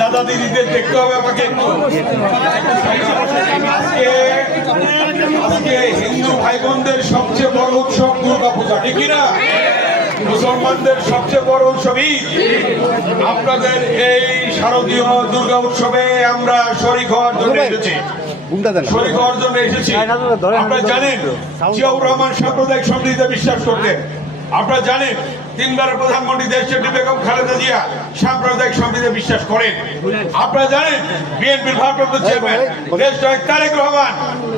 দাদা দিদিদের দেখতে হবে আমাকে আজকে হিন্দু ভাই বোনদের সবচেয়ে বড় উৎসব দুর্গা পূজা ঠিক না মুসলমানদের সবচেয়ে বড় উৎসব ঈদ আপনাদের এই শারদীয় দুর্গা উৎসবে আমরা শরিক হওয়ার জন্য এসেছি। শরিক এসেছি। আপনারা জানেন জিয়াউর রহমান সাম্প্রদায়িক সম্প্রীতিতে বিশ্বাস করতেন। আপনারা জানেন তিনবারের প্রধানমন্ত্রী দেশটি বেগম খালেদা জিয়া সাম্প্রদায়িক সম্প্রীতিতে বিশ্বাস করেন। আপনারা জানেন বিএনপির ভারপ্রাপ্ত চেয়ারম্যান দেশ তারেক রহমান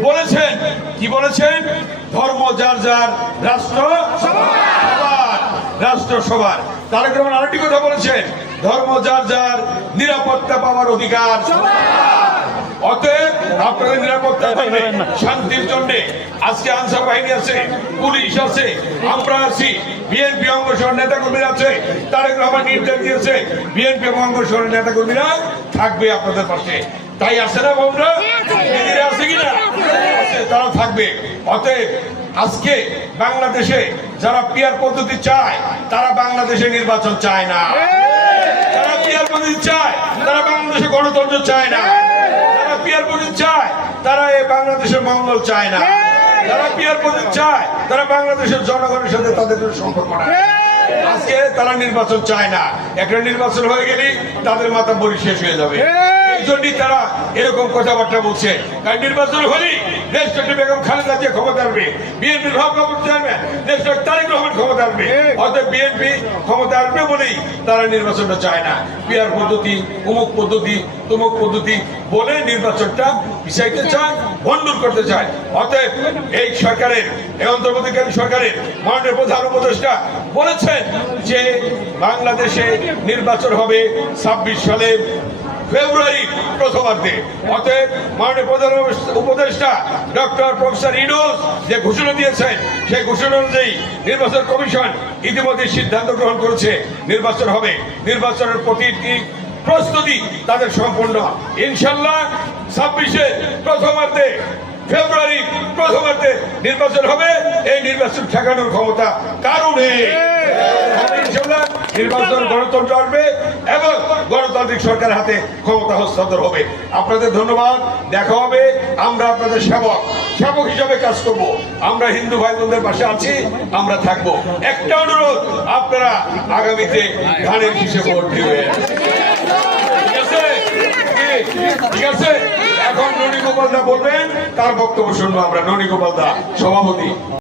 বলেছেন কি বলেছেন? ধর্ম যার যার রাষ্ট্র সবার। রাষ্ট্র সবার। তারেক রহমান আরেকটি কথা বলেছেন ধর্ম যার যার নিরাপত্তা পাওয়ার অধিকার অতএব শান্তির জন্য আজকে আনসার বাহিনী আছে পুলিশ আছে আমরা আছি। বিএনপি নেতাকর্মীরা আছে তারেক রহমান নির্দেশ দিয়েছে। বিএনপি এবং অঙ্গসরের নেতাকর্মীরা থাকবে আপনাদের পাশে। তাই আছে না দিদিরা আছে। কিনা? তারা থাকবে। অতএব আজকে বাংলাদেশে যারা পিয়ার পদ্ধতি চায় তারা বাংলাদেশে নির্বাচন চায় না। যারা পিয়ার পদ্ধতি চায় তারা বাংলাদেশে গণতন্ত্র চায় না। পিয়ার চায় তারা এই বাংলাদেশের মঙ্গল চায় না। যারা পিয়ার চায় তারা বাংলাদেশের জনগণের সাথে তাদের কোনো সম্পর্ক নাই। আজকে তারা নির্বাচন চায় না। একটা নির্বাচন হয়ে গেলে তাদের মাথা বড়ি শেষ হয়ে যাবে। এই জন্যই তারা এরকম কথাবার্তা বলছে। কারণ নির্বাচন হলেই দেশটাকে বেগম খালেদা জিয়া ক্ষমতা আসবে বিএনপির ভাবকাপড় চেয়ারম্যান তারেক রহমান ক্ষমতা আসবে। অতএব বিএনপি ক্ষমতা আসবে বলেই তারা নির্বাচনটা চায় না। পিয়ার পদ্ধতি অমুক পদ্ধতি তমুক পদ্ধতি বলে নির্বাচনটা বিষয়তে চায় ভণ্ডুর করতে চায়। অতএব এই সরকারের এই অন্তর্বর্তীকালীন সরকারের মাননীয় প্রধান উপদেষ্টা বলেছেন যে বাংলাদেশে নির্বাচন হবে ছাব্বিশ সালে ফেব্রুয়ারি প্রথমার্ধে। অতএব মাননীয় প্রধান উপদেষ্টা ডক্টর প্রফেসর ইনোজ যে ঘোষণা দিয়েছেন, সেই ঘোষণা অনুযায়ী নির্বাচন কমিশন ইতিমধ্যে সিদ্ধান্ত গ্রহণ করেছে, নির্বাচন হবে। নির্বাচনের প্রতিটি প্রস্তুতি তাদের সম্পূর্ণ। ইনশাল্লাহ ছাব্বিশে প্রথমার্ধে, ফেব্রুয়ারি প্রথমার্ধে নির্বাচন হবে। এই নির্বাচন ঠেকানোর ক্ষমতা কারণে ইনশাল্লাহ নির্বাচন গণতন্ত্র আসবে এবং গণতান্ত্রিক সরকারের হাতে ক্ষমতা হস্তান্তর হবে। আপনাদের ধন্যবাদ। দেখা হবে। আমরা আপনাদের সেবক। সেবক হিসাবে কাজ করব। আমরা হিন্দু ভাই বোনদের পাশে আছি। আমরা থাকব। একটা অনুরোধ, আপনারা আগামীতে ধানের শীষে ভোট দিবেন। ঠিক আছে? এখন ননী গোপাল দা বলবেন। তার বক্তব্য শুনব আমরা। ননী গোপাল দা, সভাপতি।